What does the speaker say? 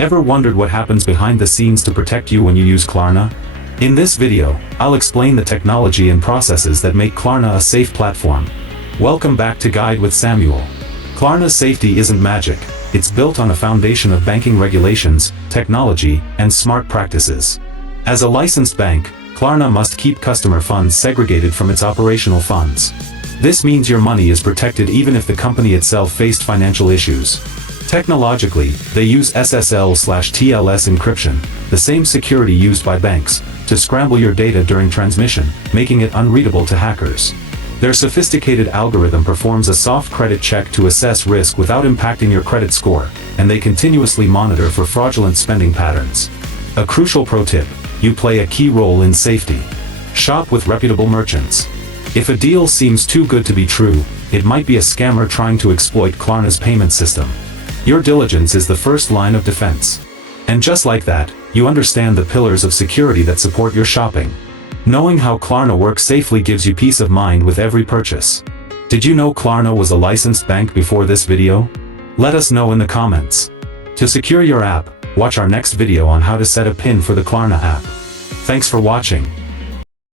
Ever wondered what happens behind the scenes to protect you when you use Klarna? In this video, I'll explain the technology and processes that make Klarna a safe platform. Welcome back to Guide with Samuel. Klarna's safety isn't magic, it's built on a foundation of banking regulations, technology, and smart practices. As a licensed bank, Klarna must keep customer funds segregated from its operational funds. This means your money is protected even if the company itself faced financial issues. Technologically, they use SSL/TLS encryption, the same security used by banks, to scramble your data during transmission, making it unreadable to hackers. Their sophisticated algorithm performs a soft credit check to assess risk without impacting your credit score, and they continuously monitor for fraudulent spending patterns. A crucial pro tip: you play a key role in safety. Shop with reputable merchants. If a deal seems too good to be true, it might be a scammer trying to exploit Klarna's payment system. Your diligence is the first line of defense. And just like that, you understand the pillars of security that support your shopping. Knowing how Klarna works safely gives you peace of mind with every purchase. Did you know Klarna was a licensed bank before this video? Let us know in the comments. To secure your app, watch our next video on how to set a PIN for the Klarna app. Thanks for watching.